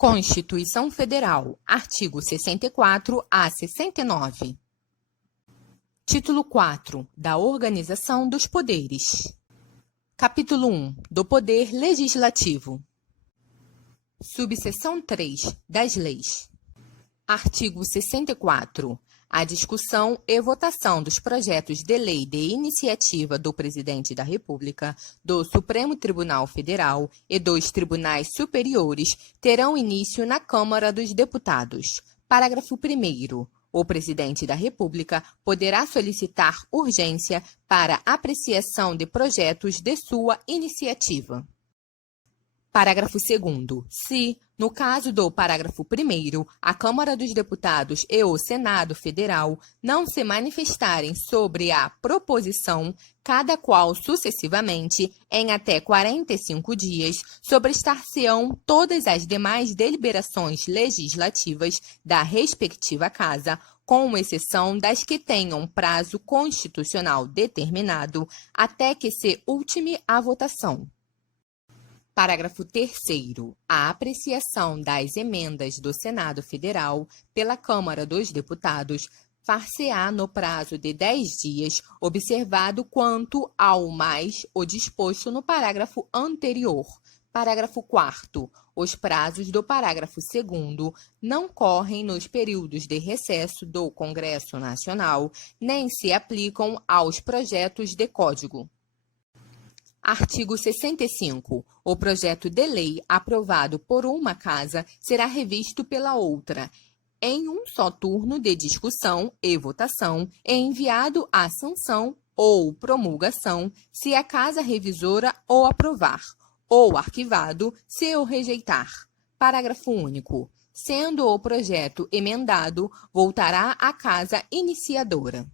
Constituição Federal, artigo 64 a 69. Título 4. Da Organização dos Poderes. Capítulo 1. Do Poder Legislativo. Subseção 3. Das Leis. Artigo 64. A discussão e votação dos projetos de lei de iniciativa do Presidente da República, do Supremo Tribunal Federal e dos tribunais superiores terão início na Câmara dos Deputados. Parágrafo 1º. O Presidente da República poderá solicitar urgência para apreciação de projetos de sua iniciativa. Parágrafo 2º. Se, no caso do parágrafo 1º, a Câmara dos Deputados e o Senado Federal não se manifestarem sobre a proposição, cada qual sucessivamente, em até 45 dias, sobrestar-se-ão todas as demais deliberações legislativas da respectiva Casa, com exceção das que tenham prazo constitucional determinado, até que se ultime a votação. Parágrafo 3º. A apreciação das emendas do Senado Federal pela Câmara dos Deputados far-se-á no prazo de 10 dias, observado quanto ao mais o disposto no parágrafo anterior. Parágrafo 4º. Os prazos do parágrafo 2º não correm nos períodos de recesso do Congresso Nacional, nem se aplicam aos projetos de código. Artigo 65. O projeto de lei aprovado por uma casa será revisto pela outra, em um só turno de discussão e votação, e enviado à sanção ou promulgação, se a casa revisora o aprovar, ou arquivado, se o rejeitar. Parágrafo único. Sendo o projeto emendado, voltará à casa iniciadora.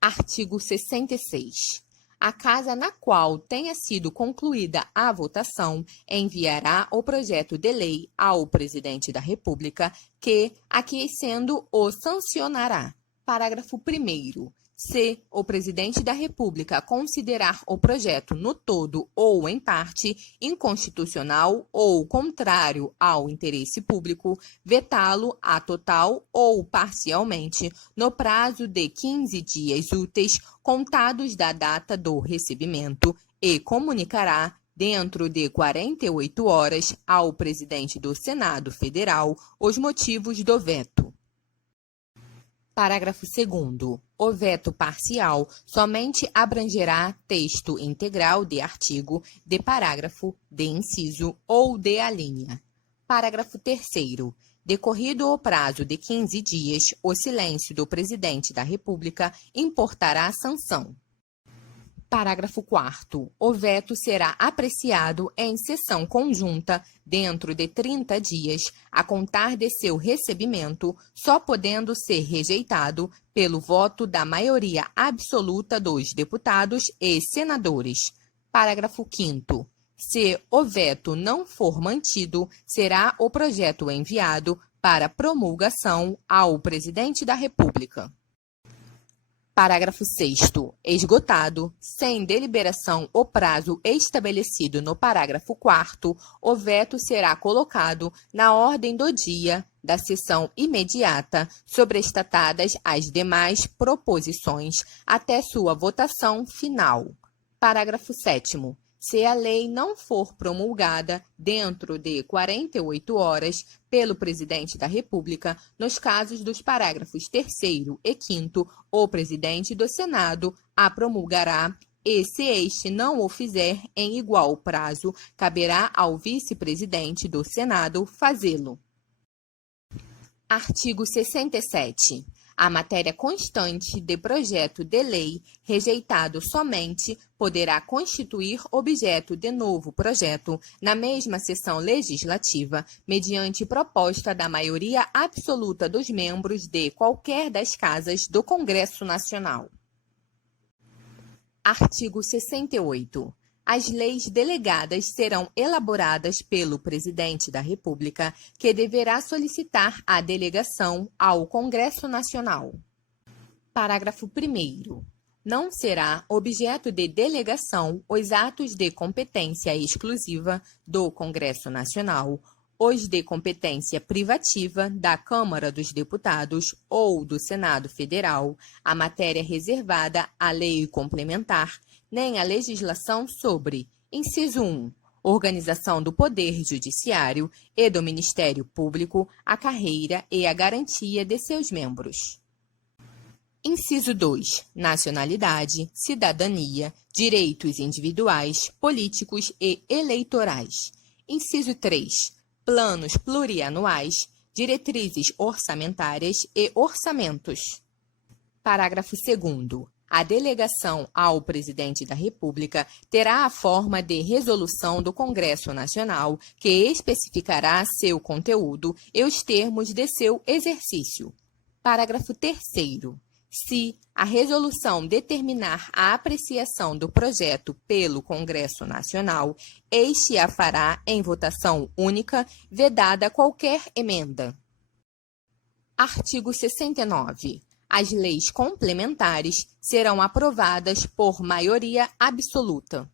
Artigo 66. A casa na qual tenha sido concluída a votação enviará o projeto de lei ao Presidente da República, que, aquecendo, o sancionará. Parágrafo 1º. Se o Presidente da República considerar o projeto no todo ou em parte inconstitucional ou contrário ao interesse público, vetá-lo a total ou parcialmente no prazo de 15 dias úteis contados da data do recebimento e comunicará, dentro de 48 horas, ao Presidente do Senado Federal os motivos do veto. Parágrafo 2º. O veto parcial somente abrangerá texto integral de artigo, de parágrafo, de inciso ou de alínea. Parágrafo 3º. Decorrido o prazo de 15 dias, o silêncio do Presidente da República importará sanção. Parágrafo 4º. O veto será apreciado em sessão conjunta dentro de 30 dias, a contar de seu recebimento, só podendo ser rejeitado pelo voto da maioria absoluta dos deputados e senadores. Parágrafo 5º. Se o veto não for mantido, será o projeto enviado para promulgação ao Presidente da República. Parágrafo 6º. Esgotado, sem deliberação o prazo estabelecido no parágrafo 4º, o veto será colocado na ordem do dia da sessão imediata, sobrestatadas as demais proposições, até sua votação final. Parágrafo 7º. Se a lei não for promulgada dentro de 48 horas pelo Presidente da República, nos casos dos parágrafos 3º e 5º, o Presidente do Senado a promulgará e, se este não o fizer em igual prazo, caberá ao Vice-Presidente do Senado fazê-lo. Artigo 67. A matéria constante de projeto de lei, rejeitado somente, poderá constituir objeto de novo projeto na mesma sessão legislativa, mediante proposta da maioria absoluta dos membros de qualquer das casas do Congresso Nacional. Artigo 68. As leis delegadas serão elaboradas pelo Presidente da República, que deverá solicitar a delegação ao Congresso Nacional. Parágrafo 1º. Não será objeto de delegação os atos de competência exclusiva do Congresso Nacional os de competência privativa da Câmara dos Deputados ou do Senado Federal, a matéria reservada à lei complementar, nem a legislação sobre, inciso 1, organização do Poder Judiciário e do Ministério Público, a carreira e a garantia de seus membros. Inciso 2. Nacionalidade, cidadania, direitos individuais, políticos e eleitorais. Inciso 3. Planos plurianuais, diretrizes orçamentárias e orçamentos. Parágrafo 2º. A delegação ao Presidente da República terá a forma de resolução do Congresso Nacional, que especificará seu conteúdo e os termos de seu exercício. Parágrafo 3º. Se a resolução determinar a apreciação do projeto pelo Congresso Nacional, este a fará em votação única, vedada qualquer emenda. Artigo 69. As leis complementares serão aprovadas por maioria absoluta.